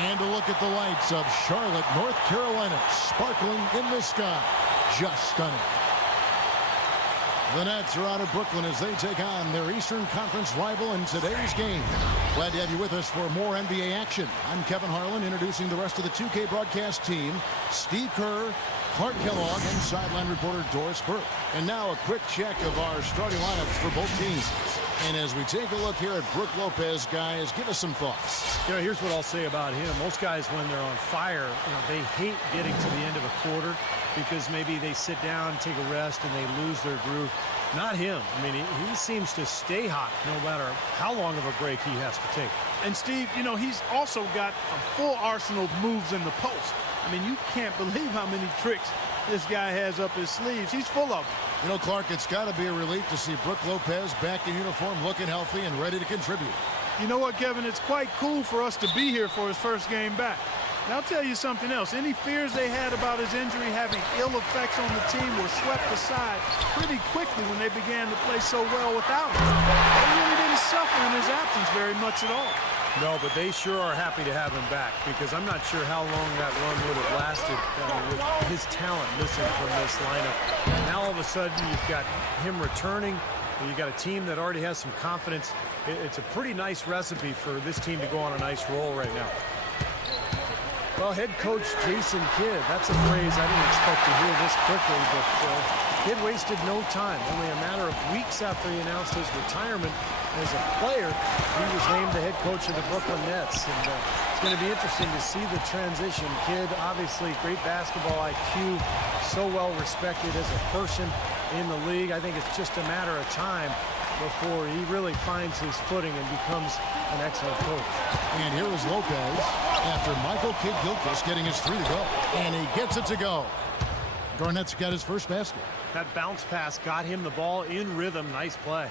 And a look at the lights of Charlotte, North Carolina, sparkling in the sky. Just stunning. The Nets are out of Brooklyn as they take on their Eastern Conference rival in today's game. Glad to have you with us for more NBA action. I'm Kevin Harlan, introducing the rest of the 2K broadcast team. Steve Kerr, Clark Kellogg, and sideline reporter Doris Burke. And now a quick check of our starting lineups for both teams. And as we take a look here at Brook Lopez, guys, give us some thoughts. You know, here's what I'll say about him. Most guys, when they're on fire, they hate getting to the end of a quarter because maybe they sit down, take a rest, and they lose their groove. Not him. I mean, he seems to stay hot no matter how long of a break he has to take. And, Steve, he's also got a full arsenal of moves in the post. I mean, you can't believe how many tricks this guy has up his sleeves. He's full of them. Clark, it's got to be a relief to see Brook Lopez back in uniform, looking healthy and ready to contribute. You know what, Kevin? It's quite cool for us to be here for his first game back. And I'll tell you something else. Any fears they had about his injury having ill effects on the team were swept aside pretty quickly when they began to play so well without him. They really didn't suffer in his absence very much at all. No, but they sure are happy to have him back because I'm not sure how long that run would have lasted with his talent missing from this lineup. Now all of a sudden you've got him returning. You've got a team that already has some confidence. It's a pretty nice recipe for this team to go on a nice roll right now. Well, head coach Jason Kidd, that's a phrase I didn't expect to hear this quickly, but Kidd wasted no time. Only a matter of weeks after he announced his retirement as a player, he was named the head coach of the Brooklyn Nets. And it's going to be interesting to see the transition. Kidd, obviously, great basketball IQ, so well respected as a person in the league. I think it's just a matter of time before he really finds his footing and becomes an excellent coach. And here is Lopez after Michael Kidd-Gilchrist getting his three to go. And he gets it to go. Garnett's got his first basket. That bounce pass got him the ball in rhythm. Nice play.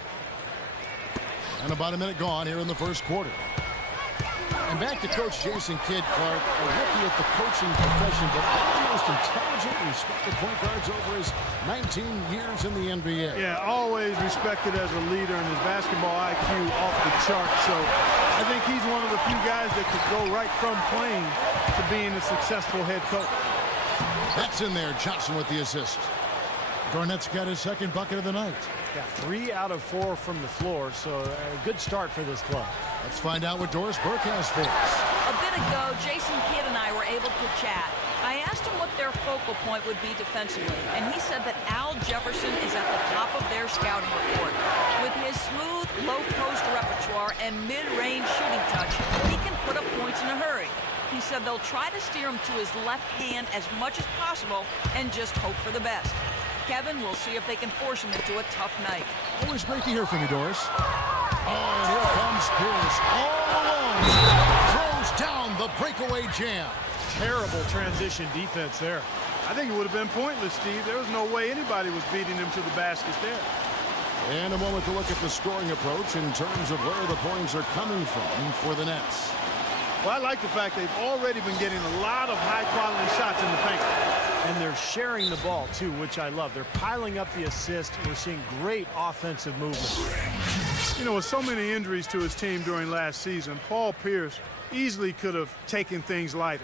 And about a minute gone here in the first quarter. And back to Coach Jason Kidd, Clark, a rookie at the coaching profession, but one of the most intelligent, respected point guards over his 19 years in the NBA. Yeah, always respected as a leader, and his basketball IQ off the chart. So I think he's one of the few guys that could go right from playing to being a successful head coach. That's in there. Johnson with the assist. Garnett's got his second bucket of the night. Got 3 out of 4 from the floor, so a good start for this club. Let's find out what Doris Burke has for us. A bit ago, Jason Kidd and I were able to chat. I asked him what their focal point would be defensively, and he said that Al Jefferson is at the top of their scouting report. With his smooth, low-post repertoire and mid-range shooting touch, he can put up points in a hurry. He said they'll try to steer him to his left hand as much as possible and just hope for the best. Kevin, we'll see if they can force him into a tough night. Always great to hear from you, Doris. Oh, and here comes Pierce all alone. Throws down the breakaway jam. Terrible transition defense there. I think it would have been pointless, Steve. There was no way anybody was beating him to the basket there. And a moment to look at the scoring approach in terms of where the points are coming from for the Nets. Well, I like the fact they've already been getting a lot of high-quality shots in the paint. And they're sharing the ball, too, which I love. They're piling up the assist. We're seeing great offensive movement. With so many injuries to his team during last season, Paul Pierce easily could have taken things lighter.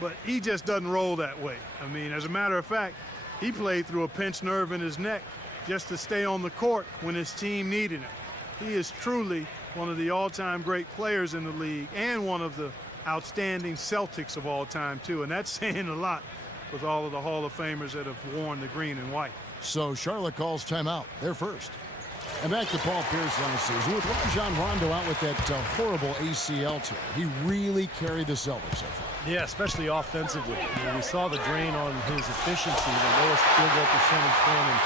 But he just doesn't roll that way. I mean, as a matter of fact, he played through a pinched nerve in his neck just to stay on the court when his team needed him. He is truly one of the all-time great players in the league and one of the outstanding Celtics of all time, too. And that's saying a lot with all of the Hall of Famers that have worn the green and white. So Charlotte calls timeout. They're first. And back to Paul Pierce last season. With Rajon Rondo out with that horrible ACL tear, he really carried the Celtics so far. Yeah, especially offensively. We saw the drain on his efficiency, the lowest field goal percentage for him in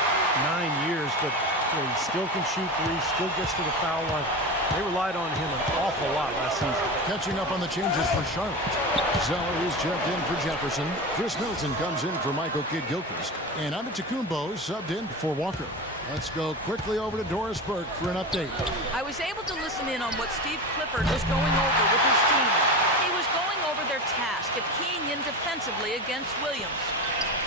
9 years, but he still can shoot threes, still gets to the foul line. They relied on him an awful lot last season. Catching up on the changes for Charlotte. Zeller is checked in for Jefferson. Chris Middleton comes in for Michael Kidd-Gilchrist. And Antetokounmpo subbed in for Walker. Let's go quickly over to Doris Burke for an update. I was able to listen in on what Steve Clifford was going over with his team. He was going over their task of keying in defensively against Williams.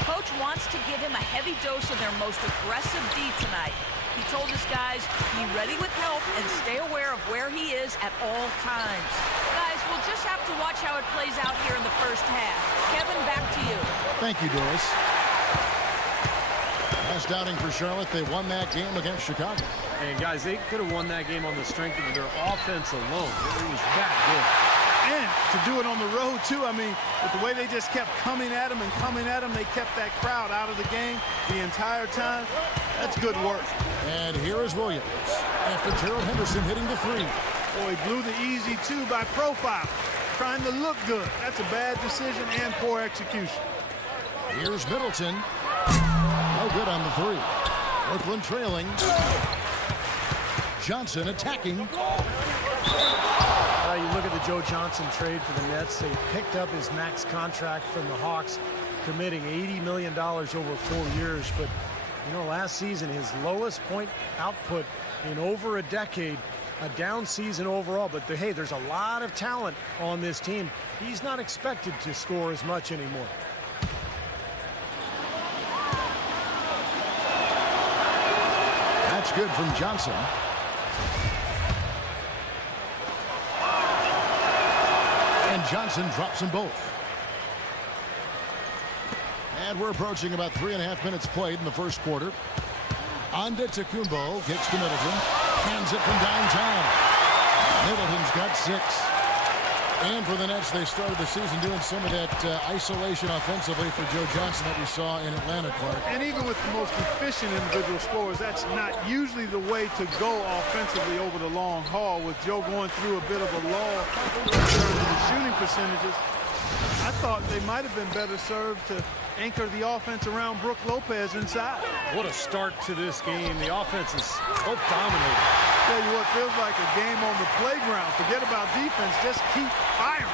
Coach wants to give him a heavy dose of their most aggressive D tonight. He told his guys, be ready with help and stay aware of where he is at all times. Guys, we'll just have to watch how it plays out here in the first half. Kevin, back to you. Thank you, Doris. Last outing for Charlotte, they won that game against Chicago. And guys, they could have won that game on the strength of their offense alone. It was that good. And to do it on the road, too, I mean, with the way they just kept coming at them, they kept that crowd out of the game the entire time. That's good work. And here is Williams after Gerald Henderson hitting the three. Oh, he blew the easy two by profile, trying to look good. That's a bad decision and poor execution. Here's Middleton. No good on the three. Brooklyn trailing. Johnson attacking. You look at the Joe Johnson trade for the Nets. They picked up his max contract from the Hawks, committing $80 million over 4 years. But, you know, last season, his lowest point output in over a decade, a down season overall. But, hey, there's a lot of talent on this team. He's not expected to score as much anymore. That's good from Johnson. And Johnson drops them both. And we're approaching about 3.5 minutes played in the first quarter. Antetokounmpo gets to Middleton. Hands it from downtown. Middleton's got 6. And for the Nets, they started the season doing some of that isolation offensively for Joe Johnson that we saw in Atlanta, Clark. And even with the most efficient individual scorers, that's not usually the way to go offensively over the long haul. With Joe going through a bit of a lull in terms of the shooting percentages, I thought they might have been better served to anchor the offense around Brook Lopez inside. What a start to this game. The offense is so dominating. Tell you what, feels like a game on the playground. Forget about defense, just keep firing.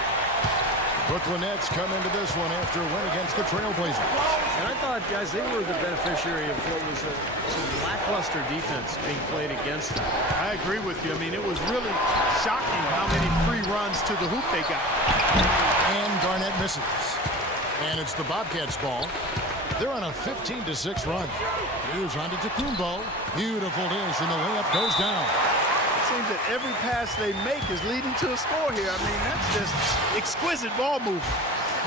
Brooklyn Nets come into this one after a win against the Trailblazers. And I thought, guys, they were the beneficiary of what was some lackluster defense being played against them. I agree with you. I mean, it was really shocking how many free runs to the hoop they got. And Garnett misses. And it's the Bobcats' ball. They're on a 15-6 run. Here's Antetokounmpo. Beautiful dish, and the layup goes down. It seems that every pass they make is leading to a score here. I mean, that's just exquisite ball movement.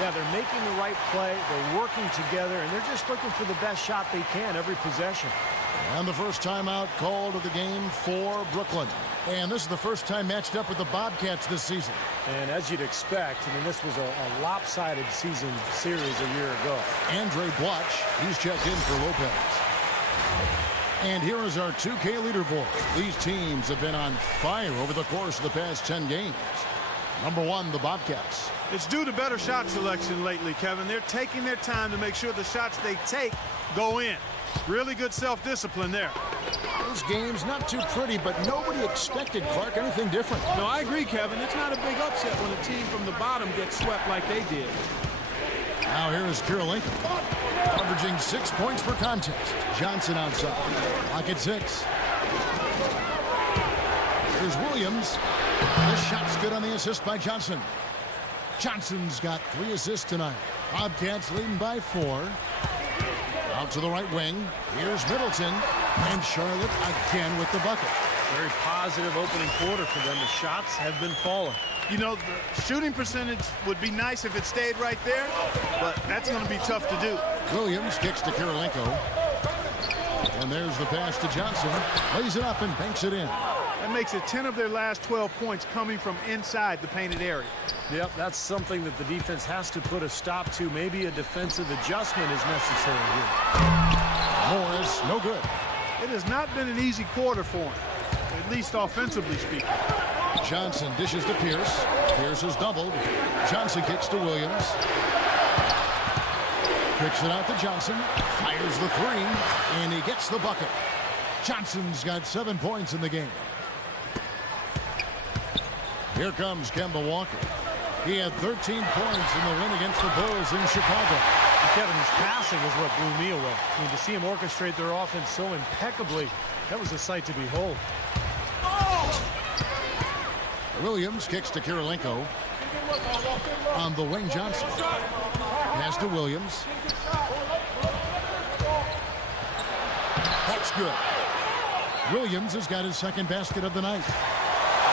Yeah, they're making the right play. They're working together, and they're just looking for the best shot they can every possession. And the first timeout called of the game for Brooklyn. And this is the first time matched up with the Bobcats this season. And as you'd expect, I mean, this was a lopsided season series a year ago. Andre Blatch, he's checked in for Lopez. And here is our 2K leaderboard. These teams have been on fire over the course of the past 10 games. Number 1, the Bobcats. It's due to better shot selection lately, Kevin. They're taking their time to make sure the shots they take go in. Really good self-discipline there. This game's not too pretty, but nobody expected, Clark, anything different. No, I agree, Kevin. It's not a big upset when a team from the bottom gets swept like they did. Now here is Kirilenko, averaging 6 points per contest. Johnson outside. Lock at 6. Here's Williams. The shot's good on the assist by Johnson. Johnson's got 3 assists tonight. Bobcats leading by 4. Out to the right wing. Here's Middleton. And Charlotte again with the bucket. Very positive opening quarter for them. The shots have been falling. You know, the shooting percentage would be nice if it stayed right there, but that's going to be tough to do. Williams kicks to Kirilenko. And there's the pass to Johnson. Lays it up and banks it in. That makes it 10 of their last 12 points coming from inside the painted area. Yep, that's something that the defense has to put a stop to. Maybe a defensive adjustment is necessary here. Morris, no good. It has not been an easy quarter for him, at least offensively speaking. Johnson dishes to Pierce. Pierce has doubled. Johnson kicks to Williams. Kicks it out to Johnson. Fires the 3, and he gets the bucket. Johnson's got 7 points in the game. Here comes Kemba Walker. He had 13 points in the win against the Bulls in Chicago. And Kevin, his passing is what blew me away. I mean, to see him orchestrate their offense so impeccably, that was a sight to behold. Williams kicks to Kirilenko. On the wing, Johnson. Pass to Williams. That's good. Williams has got his second basket of the night.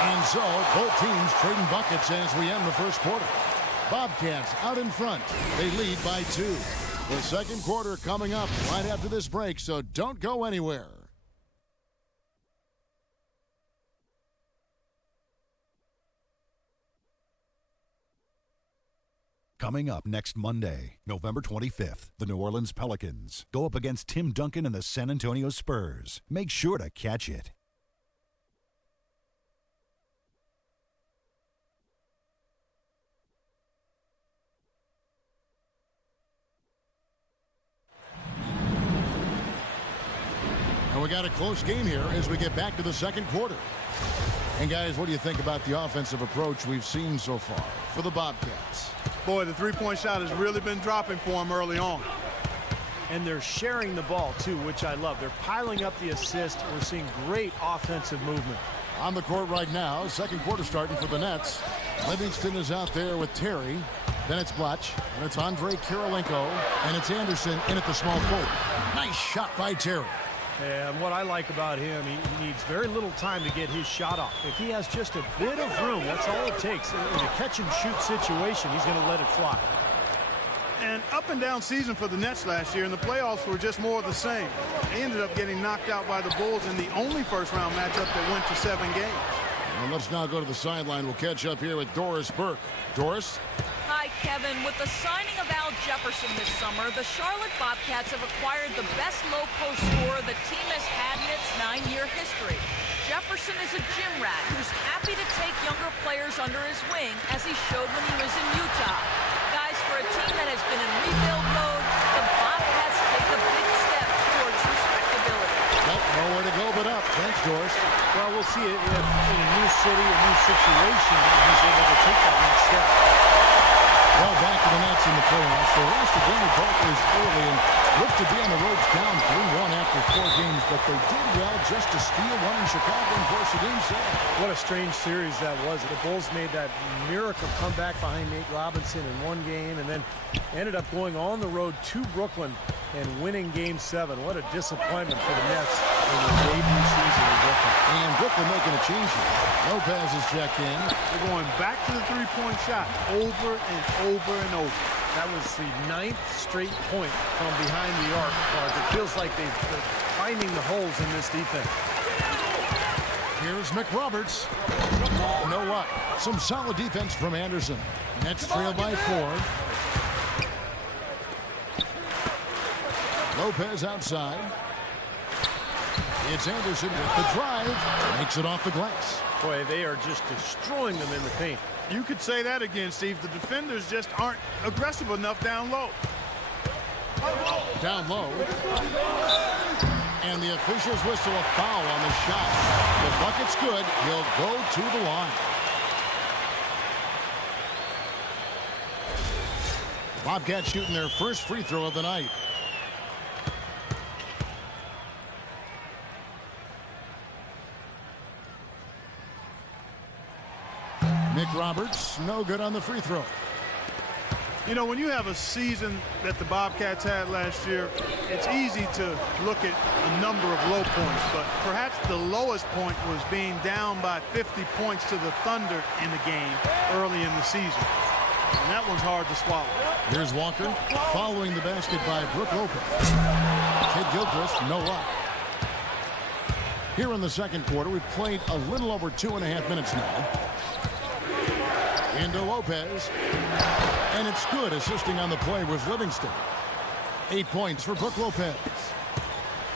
And so both teams trading buckets as we end the first quarter. Bobcats out in front. They lead by 2. The second quarter coming up right after this break, so don't go anywhere. Coming up next Monday, November 25th, the New Orleans Pelicans go up against Tim Duncan and the San Antonio Spurs. Make sure to catch it. And we got a close game here as we get back to the second quarter. And guys, what do you think about the offensive approach we've seen so far for the Bobcats? Boy, the three-point shot has really been dropping for them early on. And they're sharing the ball, too, which I love. They're piling up the assist. We're seeing great offensive movement. On the court right now, second quarter starting for the Nets. Livingston is out there with Terry. Then it's Blatch, and it's Andre Kirilenko, and it's Anderson in at the small forward. Nice shot by Terry. And what I like about him, he needs very little time to get his shot off. If he has just a bit of room, that's all it takes. In a catch-and-shoot situation, he's going to let it fly. An up-and-down season for the Nets last year, and the playoffs were just more of the same. They ended up getting knocked out by the Bulls in the only first-round matchup that went to 7 games. And let's now go to the sideline. We'll catch up here with Doris Burke. Doris? Hi, Kevin. With the signing of Al Jefferson this summer, the Charlotte Bobcats have acquired the best low-post scorer the team has had in its 9-year history. Jefferson is a gym rat who's happy to take younger players under his wing, as he showed when he was in Utah. Guys, for a team that has been in rebuild mode, the Bobcats take a big step towards respectability. Well, nowhere to go but up. Thanks, Doris. Well, we'll see if in a new city, a new situation, he's able to take that next step. Well, back to the Nets in the playoffs. They lost to Danny Barclays early and looked to be on the ropes down 3-1 after 4 games, but they did well just to steal one in Chicago and force a game 7. What a strange series that was. The Bulls made that miracle comeback behind Nate Robinson in 1 game and then ended up going on the road to Brooklyn and winning game 7. What a disappointment for the Nets in their debut season in Brooklyn. And Brooklyn making a change here. Lopez is checked in. They're going back to the three-point shot over and over and over. That was the 9th straight point from behind the arc. It feels like they're finding the holes in this defense. Here's McRoberts. No luck. Some solid defense from Anderson. Nets trail by 4. Lopez outside. It's Anderson with the drive. Makes it off the glass. Boy, they are just destroying them in the paint. You could say that again, Steve. The defenders just aren't aggressive enough down low. Down low. And the officials whistle a foul on the shot. The bucket's good. He'll go to the line. Bobcats shooting their first free throw of the night. McRoberts, no good on the free throw. You know, when you have a season that the Bobcats had last year, it's easy to look at a number of low points, but perhaps the lowest point was being down by 50 points to the Thunder in the game early in the season. And that one's hard to swallow. Here's Walker following the basket by Brook Lopez. Kid Gilchrist, no luck. Here in the second quarter, we've played a little over 2.5 minutes now. Into Lopez. And it's good, assisting on the play with Livingston. 8 points for Brook Lopez.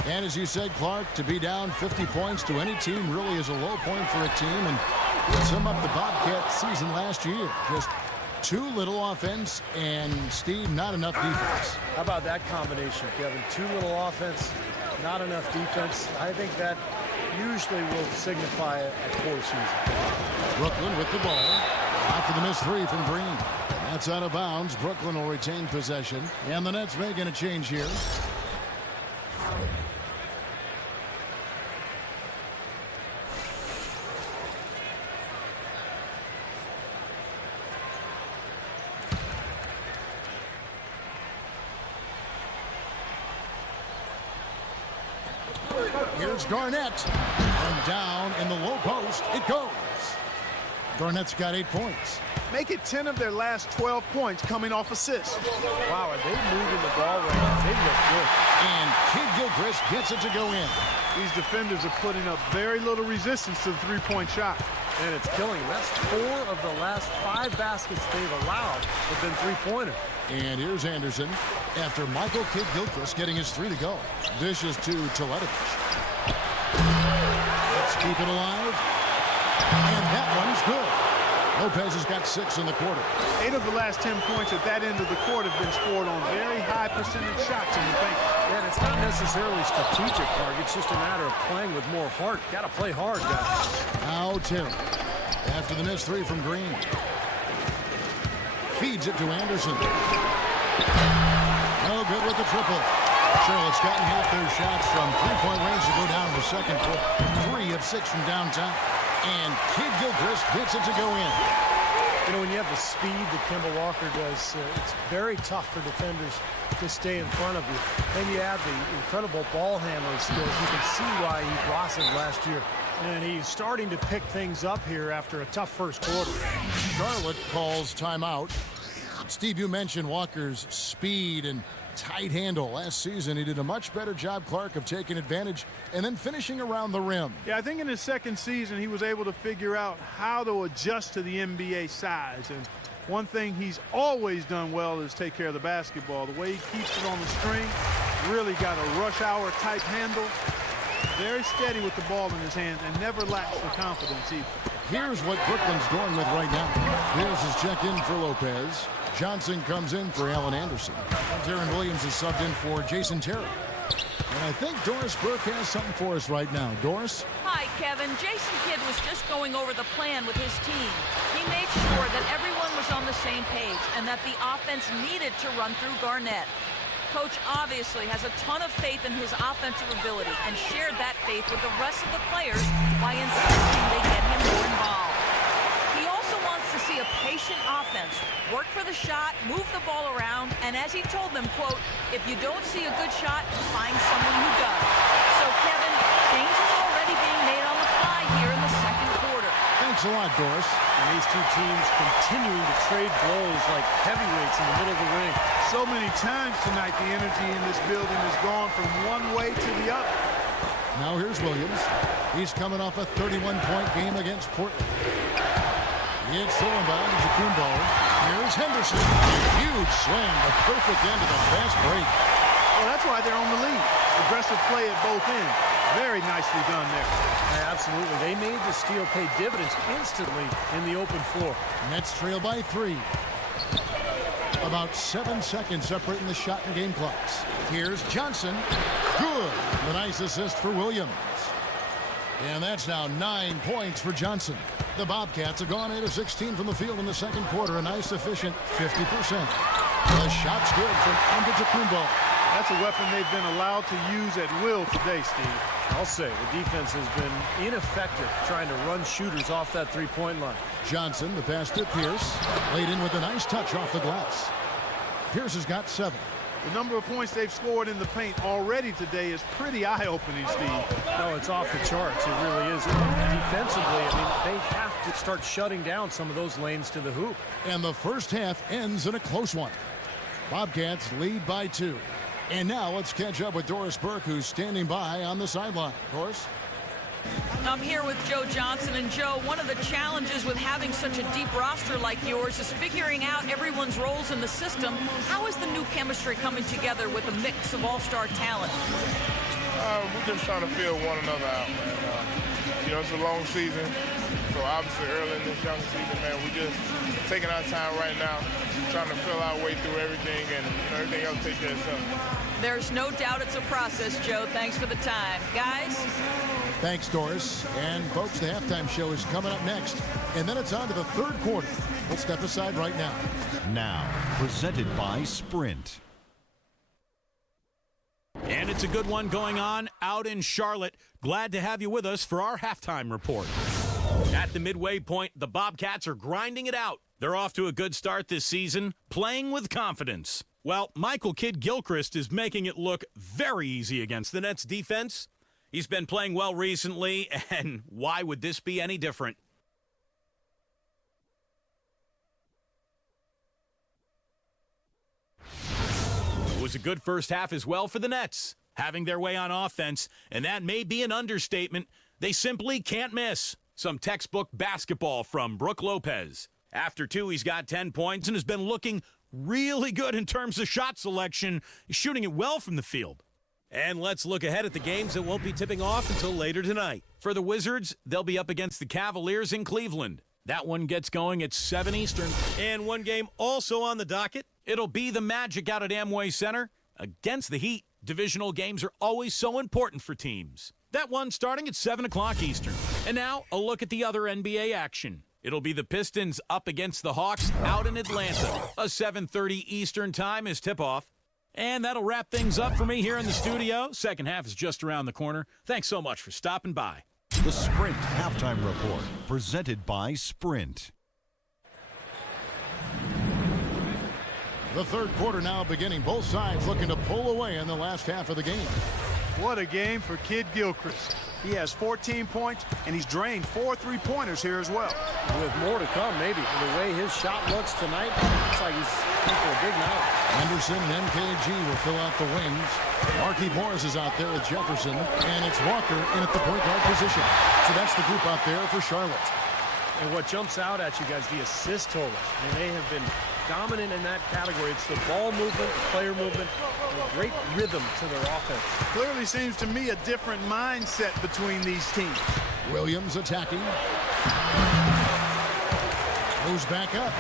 And as you said, Clark, to be down 50 points to any team really is a low point for a team. And to sum up the Bobcat season last year, just too little offense and, Steve, not enough defense. How about that combination, Kevin? Too little offense, not enough defense. I think that usually will signify a poor season. Brooklyn with the ball. After the missed 3 from Green. That's out of bounds. Brooklyn will retain possession. And the Nets making a change here. Here's Here's Garnett. And down in the low post it goes. Garnett's got 8 points. Make it 10 of their last 12 points coming off assists. Wow, are they moving the ball right now? They look good. And Kid Gilchrist gets it to go in. These defenders are putting up very little resistance to the three-point shot. And it's killing them. That's 4 of the last 5 baskets they've allowed have been three-pointers. And here's Anderson after Michael Kid Gilchrist getting his 3 to go. Dishes to Teletovic. Let's keep it alive. And that one's good. Lopez has got 6 in the quarter. 8 of the last 10 points at that end of the court have been scored on very high percentage shots in the paint. And it's not necessarily strategic, Clark. It's just a matter of playing with more heart. Got to play hard, guys. Now Terry after the missed 3 from Green. Feeds it to Anderson. No good with the triple. Charlotte's gotten half their shots from three-point range to go down in the second quarter. 3 of 6 from downtown. And Kid Gilchrist gets it to go in. You know, when you have the speed that Kemba Walker does, it's very tough for defenders to stay in front of you. Then you add the incredible ball handling skills. You can see why he blossomed last year. And he's starting to pick things up here after a tough first quarter. Charlotte calls timeout. Steve, you mentioned Walker's speed and tight handle. Last season, he did a much better job, Clark, of taking advantage and then finishing around the rim. Yeah, I think in his second season, he was able to figure out how to adjust to the NBA size. And one thing he's always done well is take care of the basketball. The way he keeps it on the string, really got a rush hour type handle. Very steady with the ball in his hands and never lacks the confidence either. Here's what Brooklyn's going with right now. Here's his check in for Lopez. Johnson comes in for Allen Anderson. Darren Williams is subbed in for Jason Terry. And I think Doris Burke has something for us right now. Doris? Hi, Kevin. Jason Kidd was just going over the plan with his team. He made sure that everyone was on the same page and that the offense needed to run through Garnett. Coach obviously has a ton of faith in his offensive ability and shared that faith with the rest of the players by insisting they get him more involved. He also wants to see a patient offense, work for the shot, move the ball around, and as he told them, quote, if you don't see a good shot, find someone who does. So, Kevin, changes already being made on the fly here in the second quarter. Thanks a lot, Doris. And these two teams continuing to trade blows like heavyweights in the middle of the ring. So many times tonight, the energy in this building has gone from one way to the other. Now here's Williams. He's coming off a 31-point game against Portland. It's stolen by Antetokounmpo. Here's Henderson. Huge slam, the perfect end of the fast break. Well, that's why they're on the lead. Aggressive play at both ends. Very nicely done there. Yeah, absolutely. They made the steal pay dividends instantly in the open floor. Nets trail by 3. About 7 seconds separating the shot and game clocks. Here's Johnson. Good. The nice assist for Williams. And that's now 9 points for Johnson. The Bobcats have gone 8 of 16 from the field in the second quarter. A nice, efficient 50%. The shot's good from Antetokounmpo. That's a weapon they've been allowed to use at will today, Steve. I'll say the defense has been ineffective trying to run shooters off that three-point line. Johnson, the pass to Pierce. Laid in with a nice touch off the glass. Pierce has got 7. The number of points they've scored in the paint already today is pretty eye-opening, Steve. No, it's off the charts. It really is. Defensively, I mean, they have to start shutting down some of those lanes to the hoop. And the first half ends in a close one. Bobcats lead by 2. And now let's catch up with Doris Burke, who's standing by on the sideline. Doris? I'm here with Joe Johnson. And Joe, one of the challenges with having such a deep roster like yours is figuring out everyone's roles in the system. How is the new chemistry coming together with a mix of all-star talent? We're just trying to feel one another out, man. You know, it's a long season, so obviously early in this young season, man, we're just taking our time right now, trying to feel our way through everything, and everything else take care of itself. There's no doubt it's a process, Joe. Thanks for the time. Guys? Thanks, Doris. And, folks, the halftime show is coming up next. And then it's on to the third quarter. We'll step aside right now. Now, presented by Sprint. And it's a good one going on out in Charlotte. Glad to have you with us for our halftime report. At the midway point, the Bobcats are grinding it out. They're off to a good start this season, playing with confidence. Well, Michael Kidd Gilchrist is making it look very easy against the Nets defense. He's been playing well recently, and why would this be any different? It was a good first half as well for the Nets, having their way on offense, and that may be an understatement. They simply can't miss. Some textbook basketball from Brook Lopez. After 2, he's got 10 points and has been looking really good in terms of shot selection, shooting it well from the field. And let's look ahead at the games that won't be tipping off until later tonight. For the Wizards, they'll be up against the Cavaliers in Cleveland. That one gets going at 7 Eastern. And one game also on the docket. It'll be the Magic out at Amway Center against the Heat. Divisional games are always so important for teams. That one starting at 7 o'clock Eastern. And now, a look at the other NBA action. It'll be the Pistons up against the Hawks out in Atlanta. A 7:30 Eastern time is tip-off. And that'll wrap things up for me here in the studio. Second half is just around the corner. Thanks so much for stopping by. The Sprint Halftime Report, presented by Sprint. The third quarter now beginning. Both sides looking to pull away in the last half of the game. What a game for Kid Gilchrist. He has 14 points, and he's drained 4 3-pointers here as well. With more to come, maybe. The way his shot looks tonight, looks like he's in for a big night. Anderson and MKG will fill out the wings. Markieff Morris is out there with Jefferson, and it's Walker in at the point guard position. So that's the group out there for Charlotte. And what jumps out at you guys, the assist totals. I mean, they have been dominant in that category. It's the ball movement, the player movement, and a great rhythm to their offense. Clearly seems to me a different mindset between these teams. Williams attacking. Goes back up.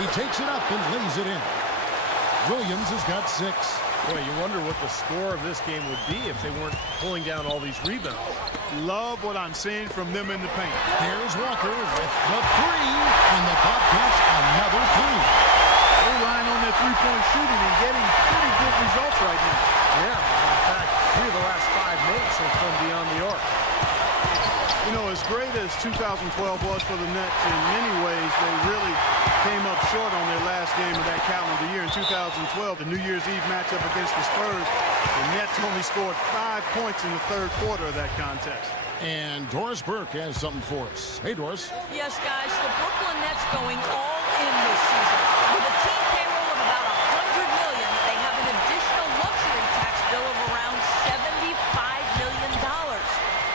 He takes it up and lays it in. Williams has got 6. Boy, you wonder what the score of this game would be if they weren't pulling down all these rebounds. Love what I'm seeing from them in the paint. There's Walker with the 3, and the Bobcats another 3. They're relying on their three-point shooting and getting pretty good results right now. Yeah, in fact, 3 of the last 5 makes are from beyond the arc. You know, as great as 2012 was for the Nets, in many ways, they really came up short on their last game of that calendar year. In 2012, the New Year's Eve matchup against the Spurs, the Nets only scored 5 points in the third quarter of that contest. And Doris Burke has something for us. Hey, Doris. Yes, guys, the Brooklyn Nets going all in this season. With a team payroll of about $100 million, they have an additional luxury tax bill of around $75 million.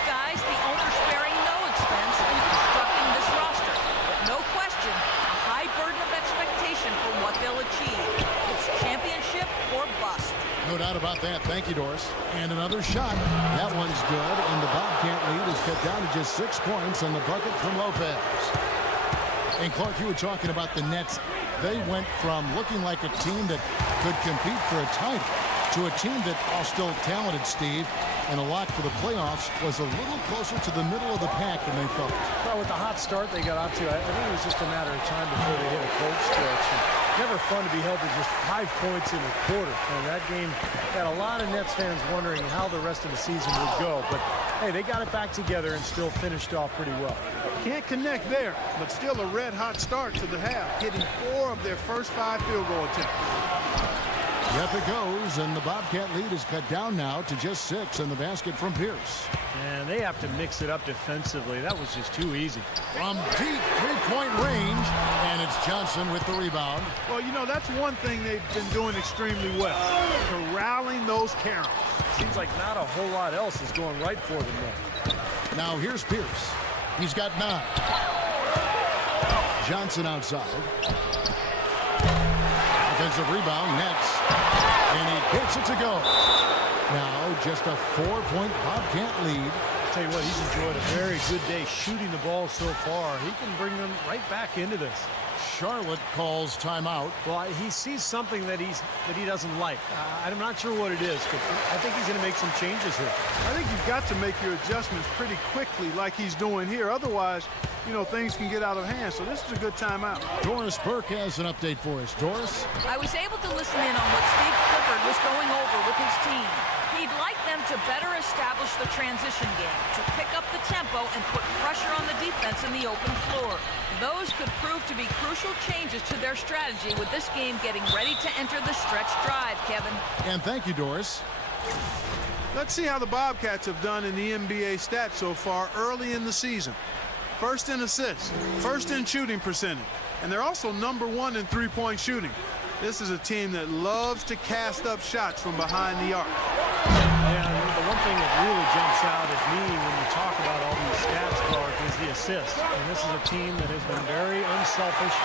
Guys, the owner's sparing no expense in constructing this roster. But no question, a high burden of expectation for what they'll achieve. It's championship or bust. No doubt about that. Thank you, Doris. And another shot. That one's good. And the Bobcat lead is cut down to just 6 points on the bucket from Lopez. And Clark, you were talking about the Nets. They went from looking like a team that could compete for a title to a team that, while still talented, Steve, and a lot for the playoffs, was a little closer to the middle of the pack than they thought. Well, with the hot start they got off to, I think it was just a matter of time before they hit a cold stretch. Never fun to be held to just 5 points in a quarter. And that game got a lot of Nets fans wondering how the rest of the season would go. But, hey, they got it back together and still finished off pretty well. Can't connect there, but still a red-hot start to the half, hitting 4 of their first 5 field goal attempts. Yep, it goes, and the Bobcat lead is cut down now to just 6 in the basket from Pierce. And they have to mix it up defensively. That was just too easy. From deep three-point range, and it's Johnson with the rebound. Well, you know, that's one thing they've been doing extremely well, corralling those Karens. Seems like not a whole lot else is going right for them there. Now here's Pierce. He's got 9. Johnson outside. Offensive rebound, Nets. And he gets it to go. Now just a 4-point Bobcat lead. Tell you what, he's enjoyed a very good day shooting the ball so far. He can bring them right back into this. Charlotte calls timeout. Well, he sees something that he doesn't like. I'm not sure what it is, but I think he's going to make some changes here. I think you've got to make your adjustments pretty quickly like he's doing here. Otherwise, you know, things can get out of hand. So this is a good timeout. Doris Burke has an update for us. Doris? I was able to listen in on what Steve Clifford was going over with his team. He'd like them to better establish the transition game, to pick up the tempo and put pressure on the defense in the open floor. Those could prove to be crucial changes to their strategy with this game getting ready to enter the stretch drive, Kevin. And thank you, Doris. Let's see how the Bobcats have done in the NBA stats so far early in the season. First in assists, first in shooting percentage, and they're also number 1 in three-point shooting. This is a team that loves to cast up shots from behind the arc. Yeah, the one thing that really jumps out at me when you talk about all these stats, Clark, is the assists. And this is a team that has been very unselfish.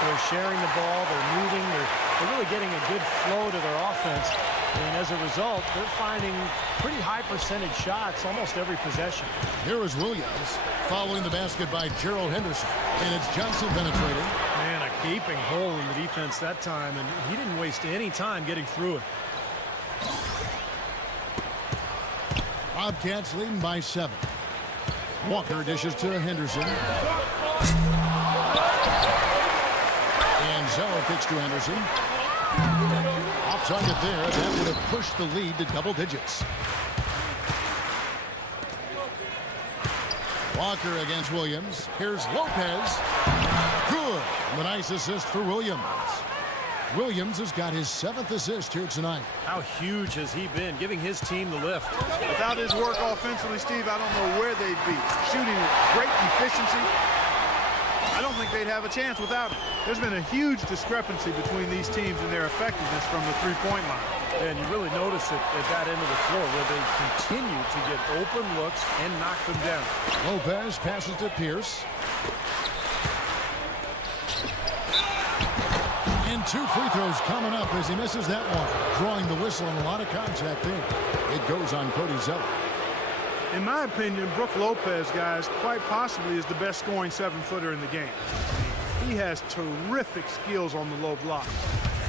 They're sharing the ball, they're moving, they're really getting a good flow to their offense. And as a result, they're finding pretty high percentage shots almost every possession. Here is Williams following the basket by Gerald Henderson. And it's Johnson penetrating. Man, a gaping hole in the defense that time, and he didn't waste any time getting through it. Bobcats leading by 7. Walker dishes to Henderson. And Zeller kicks to Henderson. Off target there. That would have pushed the lead to double digits. Walker against Williams. Here's Lopez. Good. And a nice assist for Williams. Williams has got his 7th assist here tonight. How huge has he been, giving his team the lift? Without his work offensively, Steve, I don't know where they'd be. Shooting with great efficiency. I don't think they'd have a chance without him. There's been a huge discrepancy between these teams and their effectiveness from the three-point line. And you really notice it at that end of the floor where they continue to get open looks and knock them down. Lopez passes to Pierce. And 2 free throws coming up as he misses that one. Drawing the whistle and a lot of contact there. It goes on Cody Zeller. In my opinion, Brook Lopez, guys, quite possibly is the best scoring 7-footer in the game. He has terrific skills on the low block.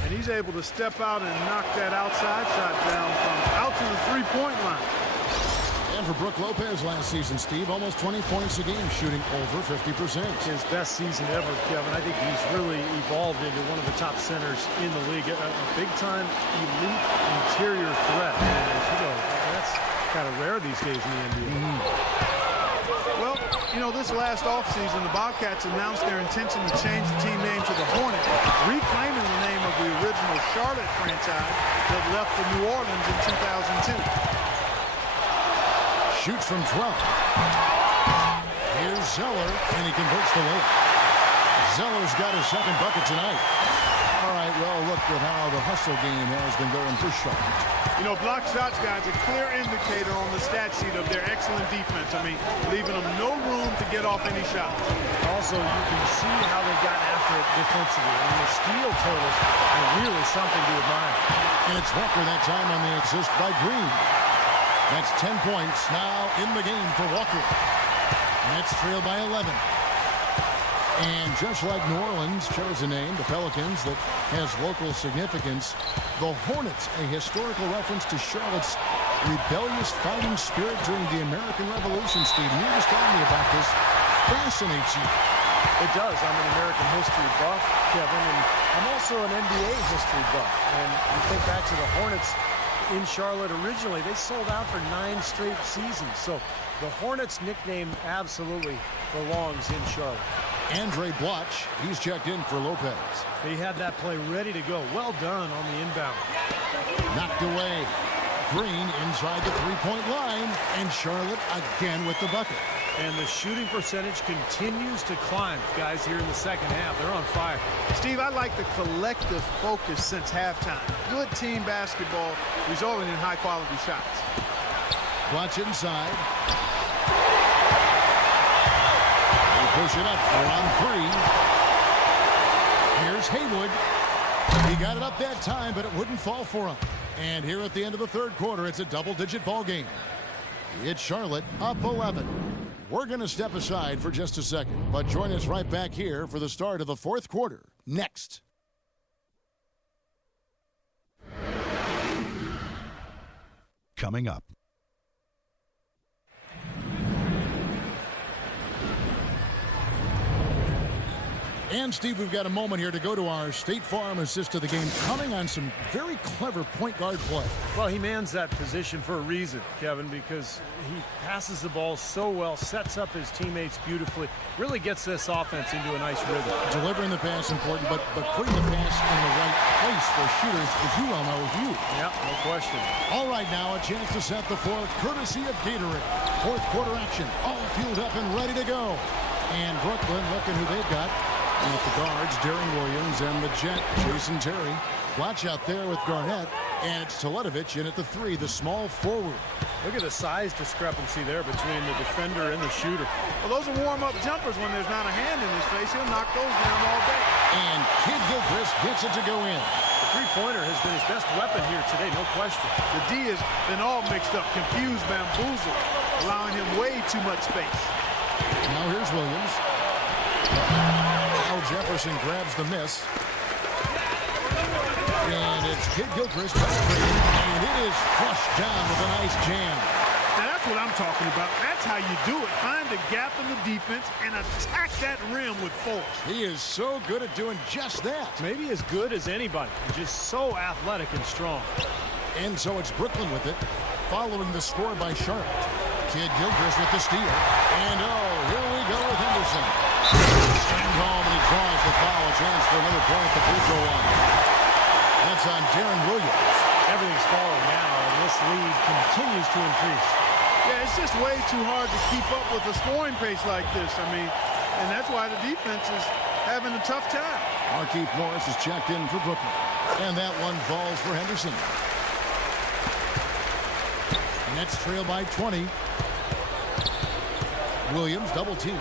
And he's able to step out and knock that outside shot down from out to the three-point line. And for Brook Lopez last season, Steve, almost 20 points a game, shooting over 50%. His best season ever, Kevin. I think he's really evolved into one of the top centers in the league. A big-time elite interior threat. And as you know, that's kind of rare these days in the NBA. Well, you know, this last offseason, the Bobcats announced their intention to change the team name to the Hornets, reclaiming the name of the original Charlotte franchise that left for New Orleans in 2002. Shoots from 12. Here's Zeller, and he converts the layup. Zeller's got his 2nd bucket tonight. All right, well, look at how the hustle game has been going for Charlotte. You know, block shots, guys, a clear indicator on the stat sheet of their excellent defense. I mean, leaving them no room to get off any shots. Also, you can see how they got after it defensively. I mean, the steal totals are really something to admire. And it's Walker that time on the assist by Green. That's 10 points now in the game for Walker. Nets trail by 11. And just like New Orleans chose a name, the Pelicans, that has local significance, the Hornets, a historical reference to Charlotte's rebellious fighting spirit during the American Revolution. Steve, you just telling me about this. Fascinates you. It does. I'm an American history buff, Kevin, and I'm also an NBA history buff. And you think back to the Hornets in Charlotte originally, they sold out for 9 straight seasons. So the Hornets nickname absolutely belongs in Charlotte. Andre Bloch, he's checked in for Lopez. He had that play ready to go. Well done on the inbound. Knocked away. Green inside the three-point line, and Charlotte again with the bucket. And the shooting percentage continues to climb. Guys here in the second half, they're on fire. Steve, I like the collective focus since halftime. Good team basketball resulting in high-quality shots. Bloch inside. They push it up 4 on 3. Here's Haywood. He got it up that time, but it wouldn't fall for him. And here at the end of the 3rd quarter, it's a double-digit ball game. It's Charlotte up 11. We're going to step aside for just a second, but join us right back here for the start of the 4th quarter next. Coming up. And, Steve, we've got a moment here to go to our State Farm assist of the game, coming on some very clever point guard play. Well, he mans that position for a reason, Kevin, because he passes the ball so well, sets up his teammates beautifully, really gets this offense into a nice rhythm. Delivering the pass important, but putting the pass in the right place for shooters, as you well know, is huge. Yeah, no question. All right, now a chance to set the floor, courtesy of Gatorade. Fourth quarter action, all fueled up and ready to go. And Brooklyn looking who they've got. With the guards, Darren Williams, and the Jet, Jason Terry. Watch out there with Garnett, and it's Teletovic in at the 3, the small forward. Look at the size discrepancy there between the defender and the shooter. Well, those are warm-up jumpers when there's not a hand in his face. He'll knock those down all day. And Kid Gilchrist gets it to go in. The three-pointer has been his best weapon here today, no question. The D has been all mixed up, confused, bamboozled, allowing him way too much space. Now here's Williams. Al Jefferson grabs the miss. And it's Kid Gilchrist penetrating, and it is flushed down with a nice jam. Now that's what I'm talking about. That's how you do it. Find a gap in the defense and attack that rim with force. He is so good at doing just that. Maybe as good as anybody. Just so athletic and strong. And so it's Brooklyn with it, following the score by Charlotte. Kid Gilchrist with the steal. And here we go with Henderson. Stand home, and he draws the foul. A chance for another point at the free throw line. That's on Darren Williams. Everything's falling now, and this lead continues to increase. Yeah, it's just way too hard to keep up with a scoring pace like this. I mean, and that's why the defense is having a tough time. Markieff Morris is checked in for Brooklyn. And that one falls for Henderson. Nets trail by 20. Williams double team.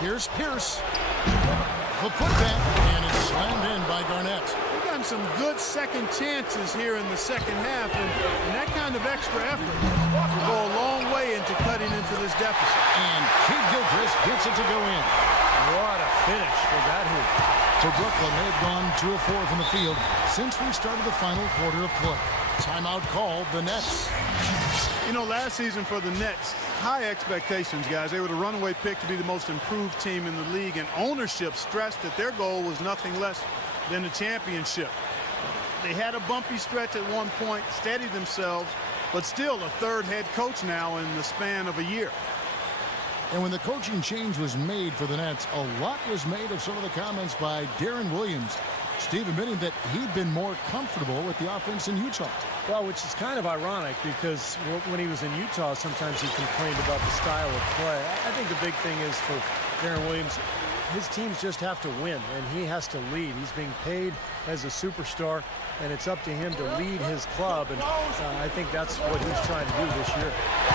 Here's Pierce. The putback, and it's slammed in by Garnett. We've gotten some good second chances here in the second half, and that kind of extra effort will go a long way into cutting into this deficit. And Kid Gilchrist gets it to go in. What a finish for that hoop. For Brooklyn, they've gone 2 of 4 from the field since we started the final quarter of play. Timeout called the Nets. You know, last season for the Nets, high expectations, guys. They were the runaway pick to be the most improved team in the league, and ownership stressed that their goal was nothing less than the championship. They had a bumpy stretch at one point, steadied themselves, but still a third head coach now in the span of a year. And when the coaching change was made for the Nets, a lot was made of some of the comments by Darren Williams. Steve admitting that he'd been more comfortable with the offense in Utah. Well, which is kind of ironic because when he was in Utah, sometimes he complained about the style of play. I think the big thing is for Darren Williams, his teams just have to win, and he has to lead. He's being paid as a superstar, and it's up to him to lead his club, and I think that's what he's trying to do this year.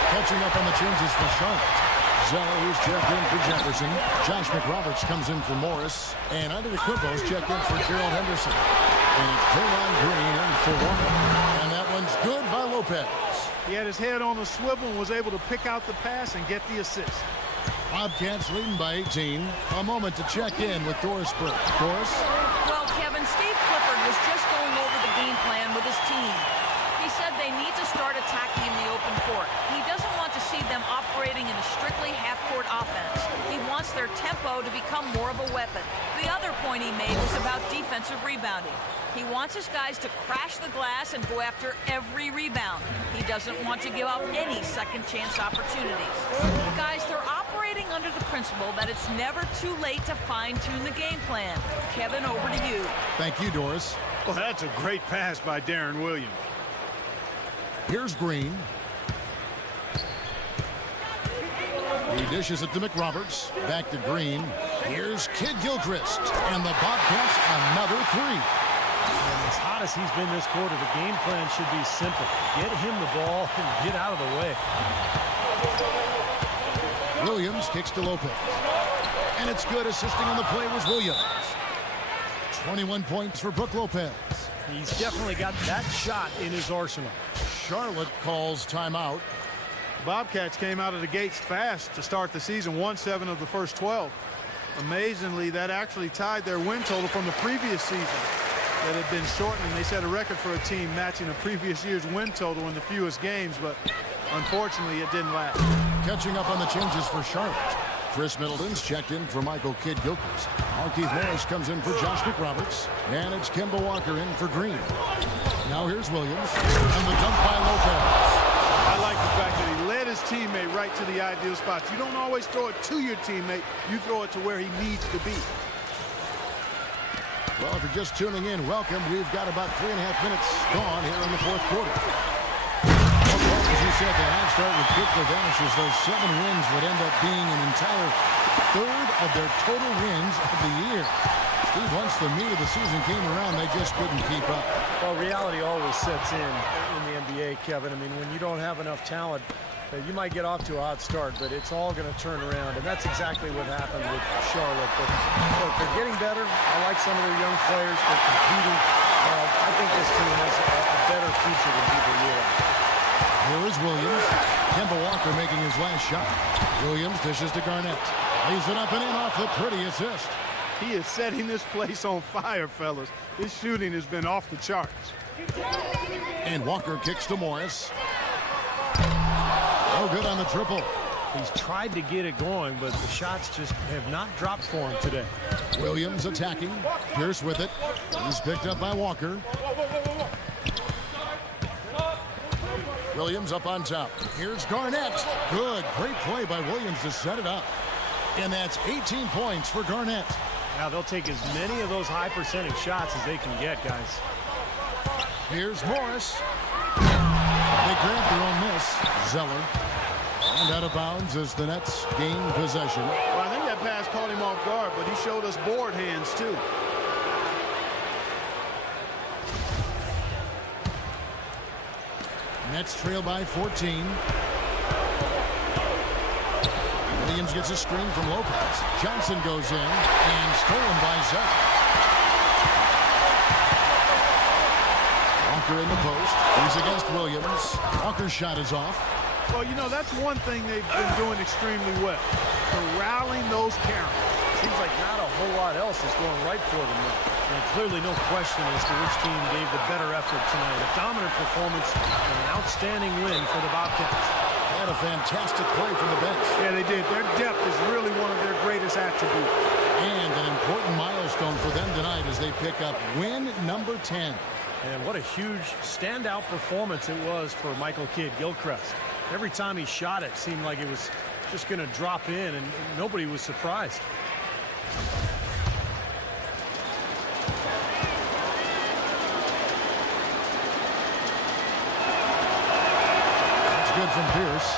Catching up on the changes for Charlotte. Zeller, who's checked in for Jefferson. Josh McRoberts comes in for Morris. And Antetokounmpo's checked in for Gerald Henderson. And it's Draymond Green in for Warner. And that one's good by Lopez. He had his head on a swivel and was able to pick out the pass and get the assist. Bobcats leading by 18. A moment to check in with Doris Burke. Doris? Well, Kevin, Steve Clifford was just going over the game plan with his team. He said they need to start attacking in the open court. He doesn't want to see them operating in a strictly half-court offense. He wants their tempo to become more of a weapon. The other point he made was about defensive rebounding. He wants his guys to crash the glass and go after every rebound. He doesn't want to give up any second-chance opportunities. Guys, they're operating under the principle that it's never too late to fine-tune the game plan. Kevin, over to you. Thank you, Doris. Well, that's a great pass by Darren Williams. Here's Green. He dishes it to McRoberts. Back to Green. Here's Kid Gilchrist. And the Bobcats another 3. And as hot as he's been this quarter, the game plan should be simple. Get him the ball and get out of the way. Williams kicks to Lopez. And it's good. Assisting on the play was Williams. 21 points for Brook Lopez. He's definitely got that shot in his arsenal. Charlotte calls timeout. Bobcats came out of the gates fast to start the season, won 7 of the first 12. Amazingly, that actually tied their win total from the previous season that had been shortened. They set a record for a team matching a previous year's win total in the fewest games, but unfortunately it didn't last. Catching up on the changes for Charlotte. Chris Middleton's checked in for Michael Kidd-Gilchrist. Markieff Morris comes in for Josh McRoberts. And it's Kemba Walker in for Green. Now here's Williams. And the dump by Lopez. I like the fact that he led his teammate right to the ideal spots. You don't always throw it to your teammate. You throw it to where he needs to be. Well, if you're just tuning in, welcome. We've got about 3.5 minutes gone here in the fourth quarter. Well, as you said, the half start would quickly vanishes. Those 7 wins would end up being an entire third of their total wins of the year. Steve, once the meat of the season came around, they just couldn't keep up. Well, reality always sets in the NBA, Kevin. I mean, when you don't have enough talent, you might get off to a hot start, but it's all going to turn around, and that's exactly what happened with Charlotte. But look, they're getting better. I like some of their young players. They're competing. I think this team has a better future than people realize. Here is Williams. Kemba Walker making his last shot. Williams dishes to Garnett. Lays it up and in off the pretty assist. He is setting this place on fire, fellas. His shooting has been off the charts. And Walker kicks to Morris. Oh, good on the triple. He's tried to get it going, but the shots just have not dropped for him today. Williams attacking. Pierce with it. He's picked up by Walker. Williams up on top. Here's Garnett. Good. Great play by Williams to set it up. And that's 18 points for Garnett. Now they'll take as many of those high percentage shots as they can get, guys. Here's Morris. They grab their own miss. Zeller. And out of bounds as the Nets gain possession. Well, I think that pass caught him off guard, but he showed us board hands too. Nets trail by 14. Williams gets a screen from Lopez. Johnson goes in and stolen by Zeller. Walker in the post. He's against Williams. Walker's shot is off. Well, you know, that's one thing they've been doing extremely well. Corralling those counters. Seems like not a whole lot else is going right for them now. And clearly no question as to which team gave the better effort tonight. A dominant performance and an outstanding win for the Bobcats. They had a fantastic play from the bench. Yeah, they did. Their depth is really one of their greatest attributes. And an important milestone for them tonight as they pick up win number 10. And what a huge standout performance it was for Michael Kidd-Gilchrist. Every time he shot it seemed like it was just going to drop in, and nobody was surprised. That's good from Pierce.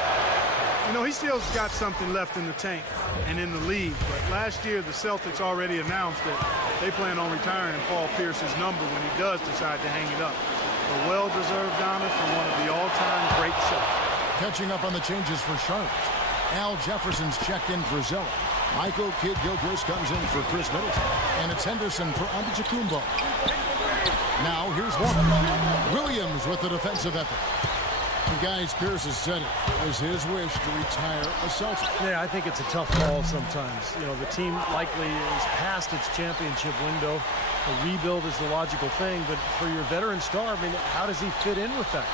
You know, he still's got something left in the tank and in the league. But last year, the Celtics already announced that they plan on retiring Paul Pierce's number when he does decide to hang it up. A well-deserved honor for one of the all-time great Celtics. Catching up on the changes for Charlotte. Al Jefferson's checked in for Zeller. Michael Kidd-Gilchrist comes in for Chris Middleton. And it's Henderson for Antetokounmpo. Now here's Walker. Williams with the defensive effort. And guys, Pierce has said it was his wish to retire a Celtic. Yeah, I think it's a tough call sometimes. You know, the team likely is past its championship window. A rebuild is the logical thing, but for your veteran star, I mean, how does he fit in with that?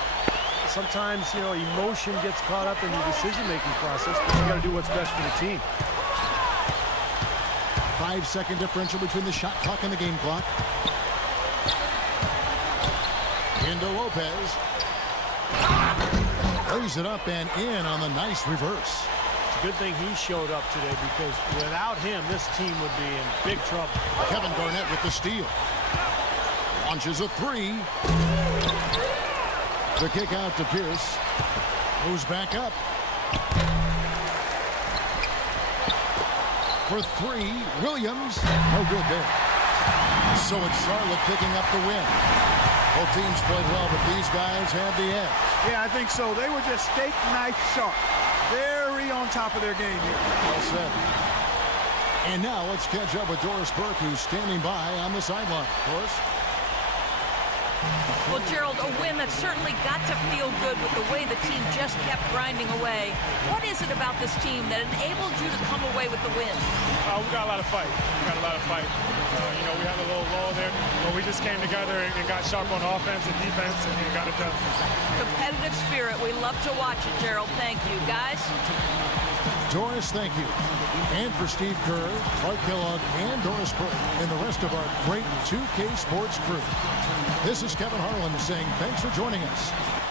Sometimes, you know, emotion gets caught up in your decision-making process, but you got to do what's best for the team. 5-second differential between the shot clock and the game clock. Into Lopez. Lays it up and in on the nice reverse. It's a good thing he showed up today, because without him, this team would be in big trouble. Kevin Garnett with the steal. Launches a three. The kick out to Pierce. Moves back up. For three, Williams. No good there. So it's Charlotte picking up the win. Both teams played well, but these guys had the edge. Yeah, I think so. They were just steak knife sharp. Very on top of their game here. Well said. And now let's catch up with Doris Burke, who's standing by on the sideline. Doris? Well, Gerald, a win that certainly got to feel good with the way the team just kept grinding away. What is it about this team that enabled you to come away with the win? We got a lot of fight. You know, we had a little lull there, but we just came together and got sharp on offense and defense and got it done. Competitive spirit. We love to watch it, Gerald. Thank you. Guys? Doris, thank you. And for Steve Kerr, Clark Kellogg, and Doris Burke, and the rest of our great 2K Sports crew, this is Kevin Harlan saying thanks for joining us.